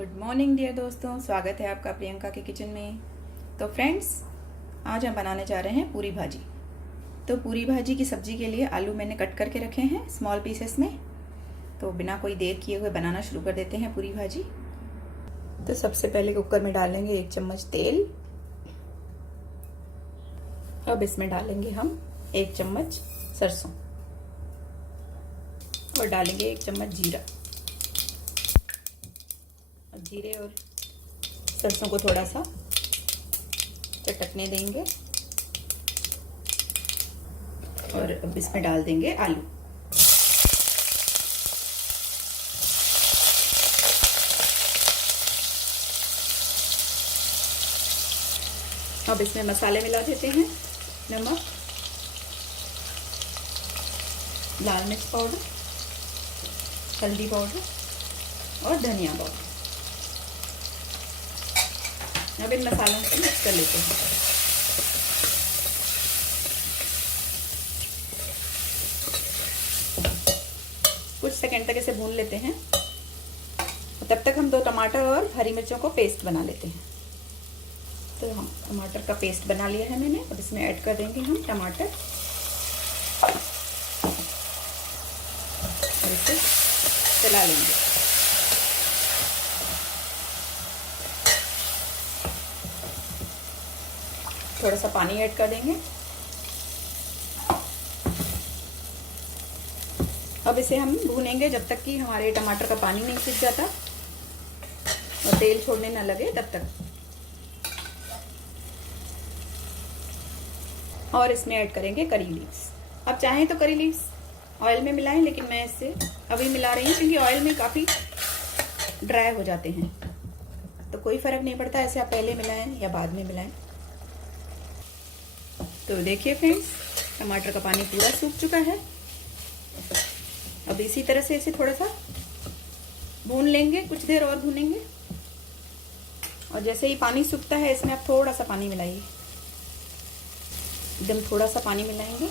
Good morning dear दोस्तों, स्वागत है आपका प्रियंका के किचन में। तो फ्रेंड्स, आज हम बनाने जा रहे हैं पूरी भाजी। तो पूरी भाजी की सब्जी के लिए आलू मैंने कट करके रखे हैं स्मॉल पीसेस में। तो बिना कोई देर किए हुए बनाना शुरू कर देते हैं पूरी भाजी। तो सबसे पहले कुकर में डालेंगे 1 चम्मच तेल। अब इसमें डालेंगे हम 1 चम्मच सरसों और डालेंगे 1 चम्मच जीरा। जीरे और सरसों को थोड़ा सा चटकने देंगे और अब इसमें डाल देंगे आलू। अब इसमें मसाले मिला देते हैं। नमक, लाल मिर्च पाउडर, हल्दी पाउडर और धनिया पाउडर। अब इन मसालों को मिक्स कर लेते हैं। कुछ सेकंड तक इसे भून लेते हैं। तब तक हम 2 टमाटर और हरी मिर्चों को पेस्ट बना लेते हैं। तो हम टमाटर का पेस्ट बना लिया है मैंने। अब इसमें ऐड कर देंगे हम टमाटर और इसे चला लेंगे। थोड़ा सा पानी ऐड कर देंगे। अब इसे हम भूनेंगे जब तक कि हमारे टमाटर का पानी नहीं सूख जाता और तेल छोड़ने ना लगे तब तक। और इसमें ऐड करेंगे करी लीव्स। अब चाहें तो करी लीव्स ऑयल में मिलाएं, लेकिन मैं इससे अभी मिला रही हूँ क्योंकि ऑयल में काफ़ी ड्राई हो जाते हैं। तो कोई फ़र्क नहीं पड़ता, ऐसे आप पहले मिलाएं या बाद में मिलाएं। तो देखिए फ्रेंड्स, टमाटर का पानी पूरा सूख चुका है। अब इसी तरह से इसे थोड़ा सा भून लेंगे, कुछ देर और भूनेंगे। और जैसे ही पानी सूखता है इसमें आप थोड़ा सा पानी मिलाइए, एकदम थोड़ा सा पानी मिलाएंगे।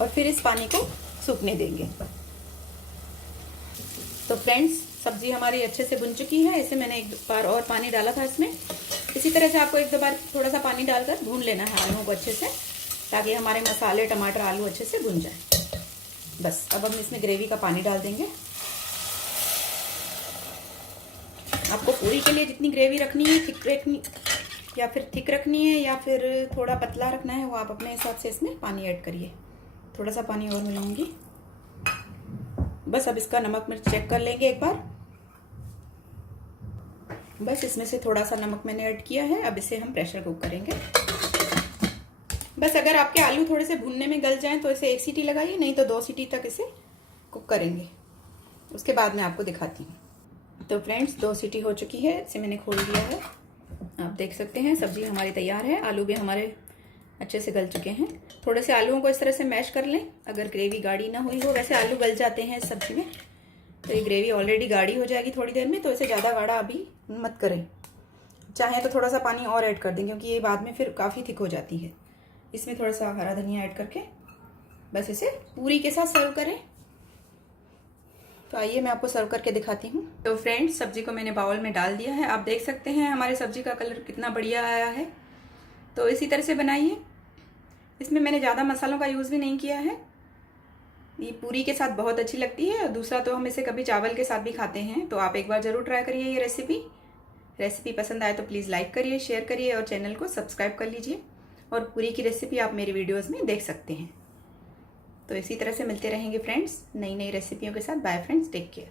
और फिर इस पानी को सूखने देंगे। तो फ्रेंड्स, सब्जी हमारी अच्छे से भुन चुकी है। इसे मैंने 1 बार और पानी डाला था इसमें। इसी तरह से आपको 1-2 बार थोड़ा सा पानी डालकर भून लेना है आलूओं को अच्छे से, ताकि हमारे मसाले, टमाटर, आलू अच्छे से भुन जाए। बस अब हम इसमें ग्रेवी का पानी डाल देंगे। आपको पूरी के लिए जितनी ग्रेवी रखनी है, थिक रखनी या फिर थिक रखनी है या फिर थोड़ा पतला रखना है, वो आप अपने हिसाब से इसमें पानी ऐड करिए। थोड़ा सा पानी और मिलाऊंगी। बस अब इसका नमक मिर्च चेक कर लेंगे एक बार। बस इसमें से थोड़ा सा नमक मैंने ऐड किया है। अब इसे हम प्रेशर कुक करेंगे। बस अगर आपके आलू थोड़े से भुनने में गल जाएं तो इसे 1 सीटी लगाइए, नहीं तो 2 सीटी तक इसे कुक करेंगे। उसके बाद मैं आपको दिखाती हूँ। तो फ्रेंड्स, 2 सीटी हो चुकी है। इसे मैंने खोल दिया है। आप देख सकते हैं सब्जी हमारी तैयार है। आलू भी हमारे अच्छे से गल चुके हैं। थोड़े से आलूओं को इस तरह से मैश कर लें अगर ग्रेवी गाढ़ी ना हुई हो। वैसे आलू गल जाते हैं इस सब्जी में, तो ये ग्रेवी ऑलरेडी गाढ़ी हो जाएगी थोड़ी देर में, तो इसे ज़्यादा गाढ़ा अभी मत करें। चाहें तो थोड़ा सा पानी और ऐड कर दें, क्योंकि ये बाद में फिर काफ़ी थिक हो जाती है। इसमें थोड़ा सा हरा धनिया ऐड करके बस इसे पूरी के साथ सर्व करें। तो आइए मैं आपको सर्व करके दिखाती हूँ। तो फ्रेंड्स, सब्जी को मैंने बाउल में डाल दिया है। आप देख सकते हैं हमारे सब्जी का कलर कितना बढ़िया आया है। तो इसी तरह से बनाइए। इसमें मैंने ज़्यादा मसालों का यूज़ भी नहीं किया है। ये पूरी के साथ बहुत अच्छी लगती है। और दूसरा, तो हम इसे कभी चावल के साथ भी खाते हैं। तो आप एक बार ज़रूर ट्राई करिए ये रेसिपी पसंद आए तो प्लीज़ लाइक करिए, शेयर करिए और चैनल को सब्सक्राइब कर लीजिए। और पूरी की रेसिपी आप मेरी वीडियोज़ में देख सकते हैं। तो इसी तरह से मिलते रहेंगे फ्रेंड्स नई नई रेसिपियों के साथ। Bye friends, take care.